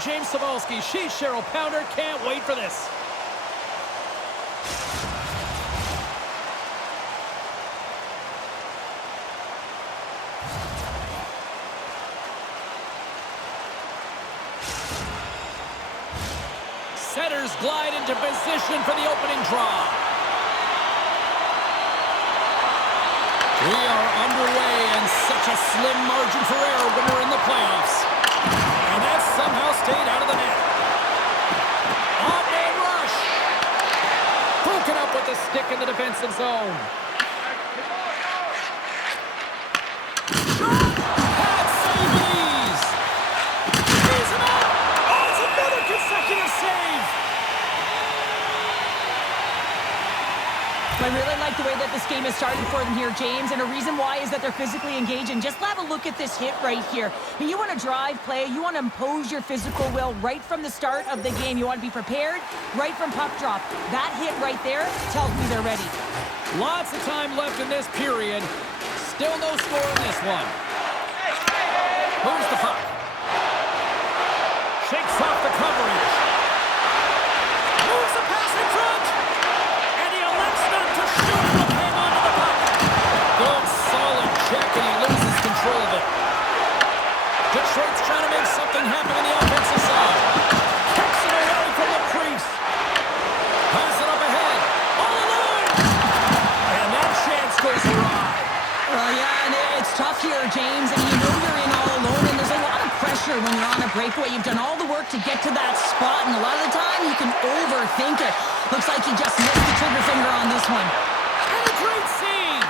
James Cybulski. She's Cheryl Pounder. Can't wait for this. Setters glide into position for the opening draw. We are underway, and such a slim margin for error when we're in the playoffs. And that somehow stayed out of the net. Odd-man rush. Broken up with the stick in the defensive zone. Shot! Pat save with ease. He's him up. Oh, it's another consecutive save. I really like the way that this game has started for them here, James, and a reason why is that they're physically engaging. Just have a look at this hit right here. I mean, you want to drive play, you want to impose your physical will right from the start of the game. You want to be prepared right from puck drop. That hit right there tells me they're ready. Lots of time left in this period. Still no score in this one. Moves the puck. Shakes off the coverage. Moves the pass in front. And he loses control of it. Detroit's trying to make something happen on the offensive side. Kicks it away from the crease. Pass it up ahead. All alone. And that chance goes awry. Yeah, and it's tough here, James. And you know you're in all alone, and there's a lot of pressure when you're on a breakaway. You've done all the work to get to that spot, and a lot of the time you can overthink it. Looks like he just missed the trigger finger on this one. And a great save.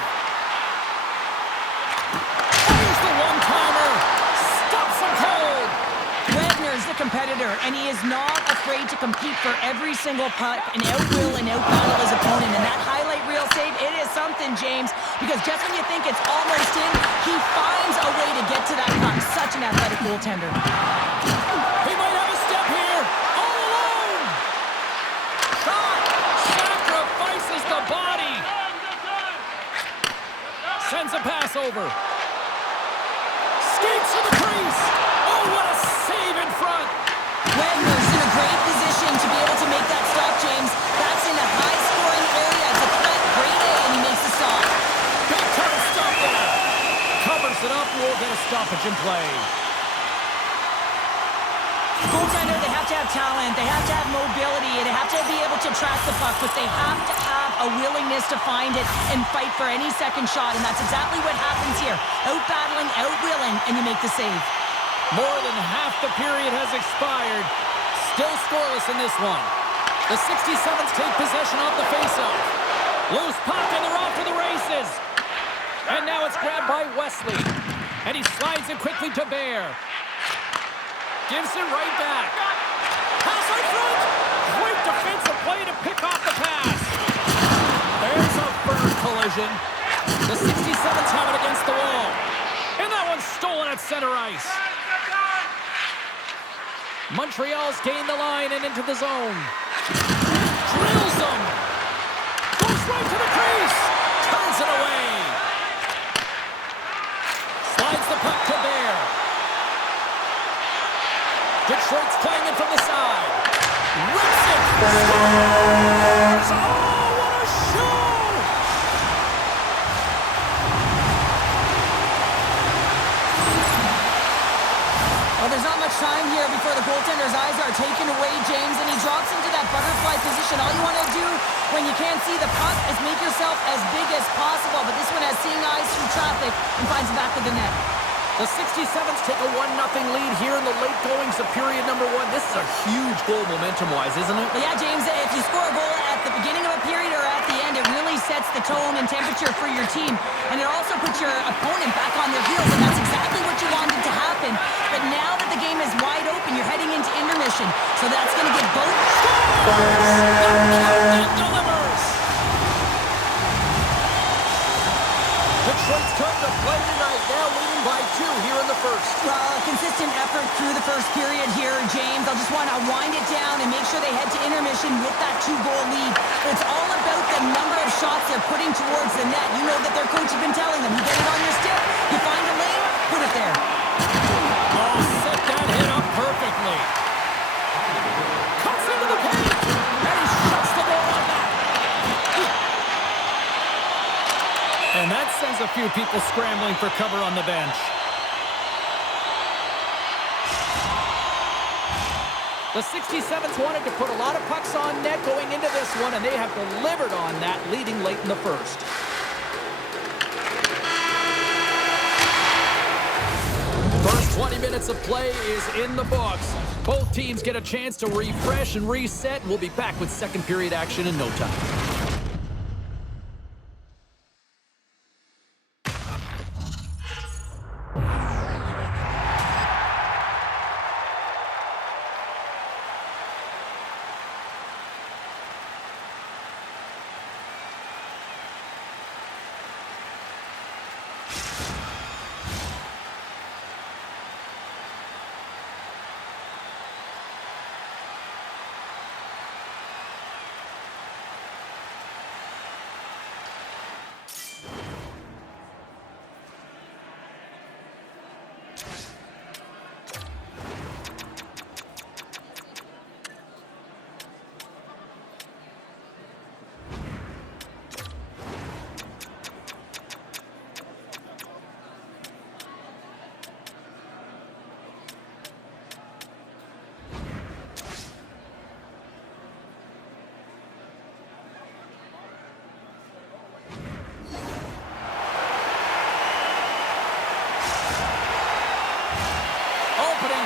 Competitor, and he is not afraid to compete for every single puck and outwill and outbattle his opponent. And that highlight reel save, it is something, James, because just when you think it's almost in, he finds a way to get to that puck. Such an athletic goaltender. He might have a step here. All alone. Shot. Sacrifices the body. Sends a pass over. Skates to the crease. Oh, what a save in front. Wagner's in a great position to be able to make that stop, James. That's in a high-scoring area. It's a threat, grade A, and he makes the stop. Big time stop there. Covers it up. We'll get a stoppage in play. Goaltender, they have to have talent. They have to have mobility. They have to be able to track the puck, but they have to have a willingness to find it and fight for any second shot, and that's exactly what happens here. Out-battling, out-willing, and you make the save. More than half the period has expired. Still scoreless in this one. The 67s take possession off the faceoff. Loose puck and they're off to the races. And now it's grabbed by Wesley. And he slides it quickly to Bear. Gives it right back. Pass right front. Great defensive play to pick off the pass. There's a bird collision. The 67s have it against the wall. And that one's stolen at center ice. Montreal's gained the line and into the zone. Drills them. Goes right to the crease. Turns it away. Slides the puck to Bear. Detroit's playing it from the side. Rips it. Scores! Oh, what a show! Well, there's not much time here before the goaltender's eyes are taken away, James, and he drops into that butterfly position. All you want to do when you can't see the puck is make yourself as big as possible, but this one has seeing eyes through traffic and finds the back of the net. The 67s take a 1-0 lead here in the late goings of period number 1. This is a huge goal momentum-wise, isn't it? Well, yeah, James, if you score a goal at the beginning of a period or at the end, it really sets the tone and temperature for your team. And it also puts your opponent back on their heels, and that's exactly what you wanted to happen. But now that the game is wide open, you're heading into intermission. So that's going to give both... Scores! Delivers! Detroit's come to play tonight, now leading by 2 here in the first. Well, a consistent effort through the first period here, James. They'll just want to wind it down and make sure they head to intermission with that 2-goal lead. But it's all about the number of shots they're putting towards the net. You know that their coach has been telling them, you get it on your stick, you find a lane, put it there. Oh, set that hit up perfectly. a few people scrambling for cover on the bench. The 67s wanted to put a lot of pucks on net going into this one, and they have delivered on that, leading late in the first. First 20 minutes of play is in the books. Both teams get a chance to refresh and reset. We'll be back with second period action in no time.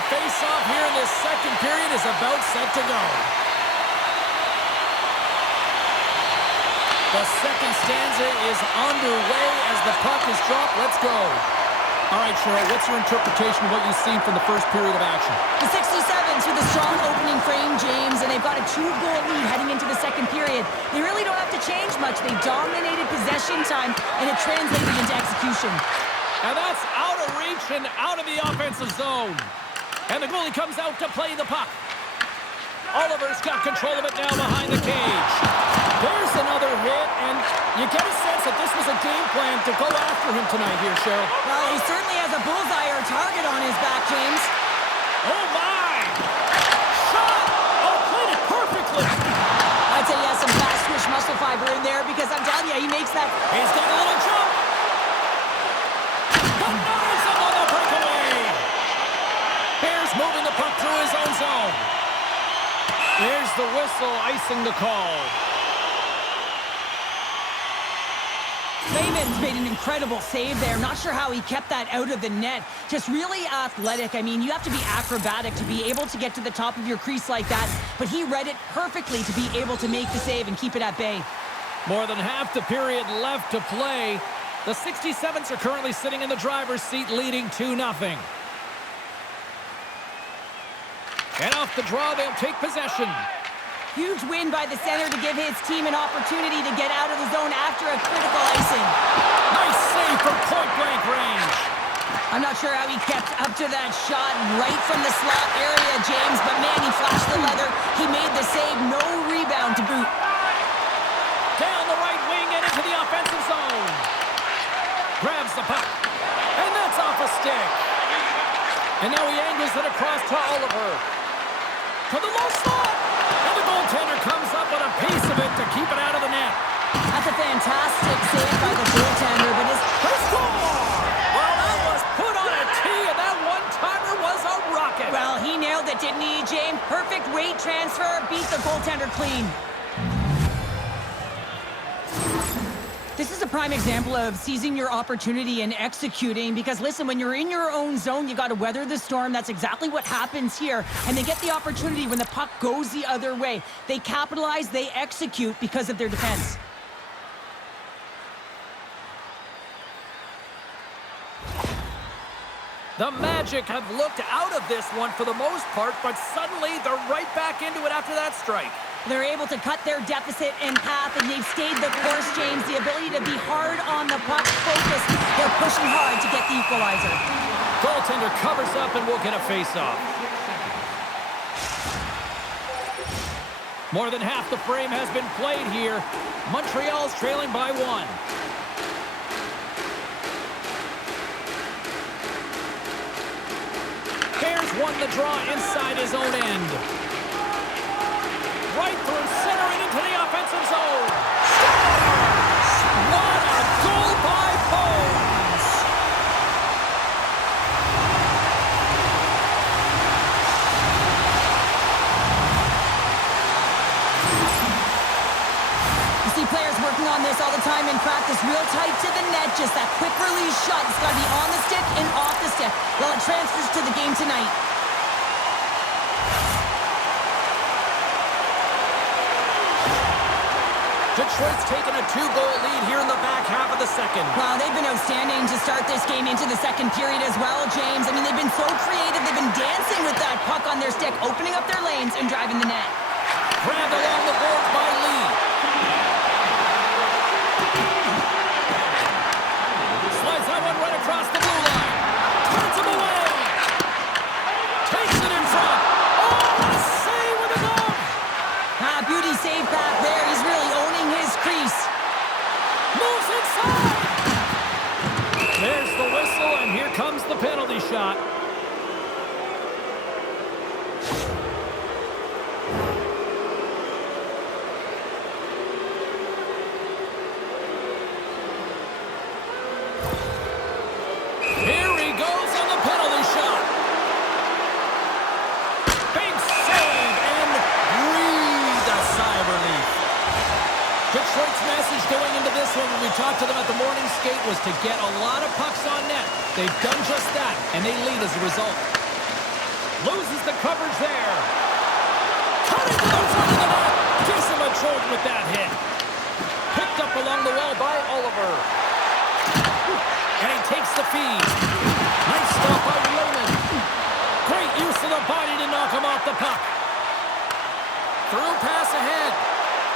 Face-off here in this second period is about set to go. The second stanza is underway as the puck is dropped. Let's go. All right, Cheryl, what's your interpretation of what you've seen from the first period of action? The 67s with a strong opening frame, James, and they've got a 2-goal lead heading into the second period. They really don't have to change much. They dominated possession time, and it translated into execution. And that's out of reach and out of the offensive zone. And the goalie comes out to play the puck. Oliver's got control of it now behind the cage. There's another hit, and you get a sense that this was a game plan to go after him tonight here, Cheryl. Well, he certainly has a bullseye or a target on his back, James. Oh, my! Shot! Oh, played it perfectly! I'd say he has some fast twitch muscle fiber in there because I'm telling you, he makes that. He's got a little jump. Denies him on the breakaway. Bears moving the puck through his own zone. There's the whistle, icing the call. Lehman's made an incredible save there. Not sure how he kept that out of the net. Just really athletic. I mean, you have to be acrobatic to be able to get to the top of your crease like that. But he read it perfectly to be able to make the save and keep it at bay. More than half the period left to play. The 67s are currently sitting in the driver's seat, leading 2-0. And off the draw, they'll take possession. Huge win by the center to give his team an opportunity to get out of the zone after a critical icing. Nice save from point-blank range. I'm not sure how he kept up to that shot right from the slot area, James, but man, he flashed the leather. He made the save, no rebound to boot. Down the right wing and into the offensive zone. Grabs the puck, and that's off a stick. And now he angles it across to Oliver. To the low slot. And the goaltender comes up with a piece of it to keep it out of the net. That's a fantastic save by the goaltender, but his score! Well, that was put on a tee, and that one-timer was a rocket. Well, he nailed it, didn't he, James? Perfect weight transfer, beat the goaltender clean. This is a prime example of seizing your opportunity and executing because, listen, when you're in your own zone, you got to weather the storm. That's exactly what happens here. And they get the opportunity when the puck goes the other way. They capitalize, they execute because of their defense. The Magic have looked out of this one for the most part, but suddenly they're right back into it after that strike. They're able to cut their deficit in half, and they've stayed the course, James. The ability to be hard on the puck, focused. They're pushing hard to get the equalizer. Goaltender covers up and will get a face-off. More than half the frame has been played here. Montreal's trailing by 1. Bears won the draw inside his own end. Right through center and into the offensive zone. Scores! What a goal by Poe! working on this all the time in practice. Real tight to the net. Just that quick release shot. It's got to be on the stick and off the stick. Well, it transfers to the game tonight. Detroit's taken a 2-goal lead here in the back half of the second. Wow, they've been outstanding to start this game into the second period as well, James. I mean, they've been so creative. They've been dancing with that puck on their stick, opening up their lanes and driving the net. Grabbed along the boards by Lee. Slides that one right across the blue line. Turns him away. Takes it in front. Oh, what a save with a glove. Beauty save back there. He's really owning his crease. Moves inside. There's the whistle, and here comes the penalty shot. Here he goes on the penalty shot. Big save and breathed a sigh of relief. Detroit's message going into this one when we talked to them at the morning skate was to get a lot of pucks on net. They've done just that, and they lead as a result. Loses the coverage there. Cutting to the front of the net. Gives him a jolt with that hit. Picked up along the wall by Oliver. And he takes the feed. Nice stop by Raymond. Great use of the body to knock him off the puck. Through pass ahead.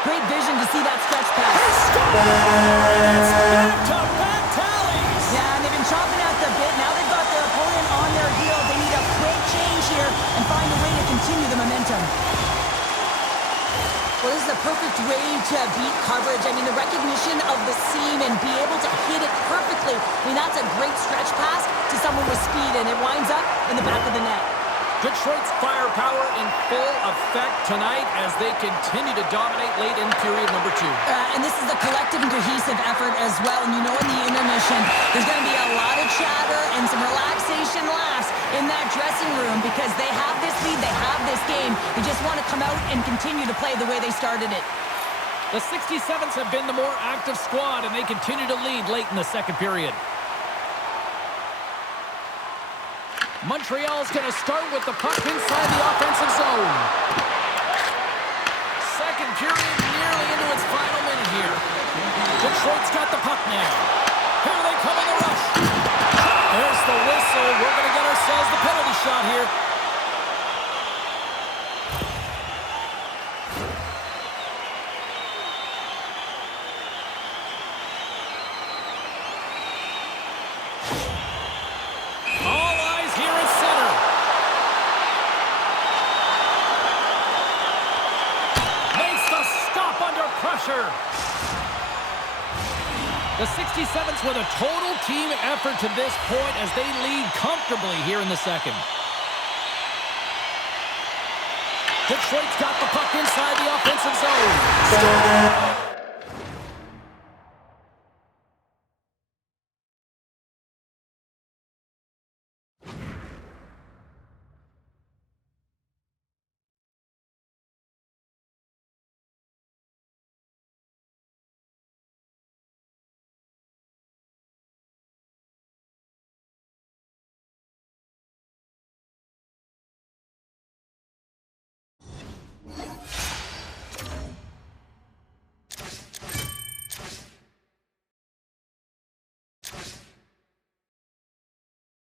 Great vision to see that stretch pass. He scores! Back-to-back tallies! Yeah, and they've been chomping at the bit. Now they've got their opponent on their heel. They need a quick change here and find a way to continue the momentum. Well, this is a perfect way to beat coverage. I mean, the recognition of the seam and be able to hit it perfectly. I mean, that's a great stretch pass to someone with speed, and it winds up in the back of the net. Detroit's firepower in full effect tonight as they continue to dominate late in period number 2. And this is a collective and cohesive effort as well. And you know in the intermission, there's going to be a lot of chatter and some relaxation laughs in that dressing room because they have this lead, they have this game. They just want to come out and continue to play the way they started it. The 67s have been the more active squad, and they continue to lead late in the second period. Montreal's going to start with the puck inside the offensive zone. Second period nearly into its final minute here. Detroit's got the puck now. Here they come in the rush. There's the whistle. We're going to get ourselves the penalty shot here. The 67s with a total team effort to this point as they lead comfortably here in the second. Detroit's got the puck inside the offensive zone.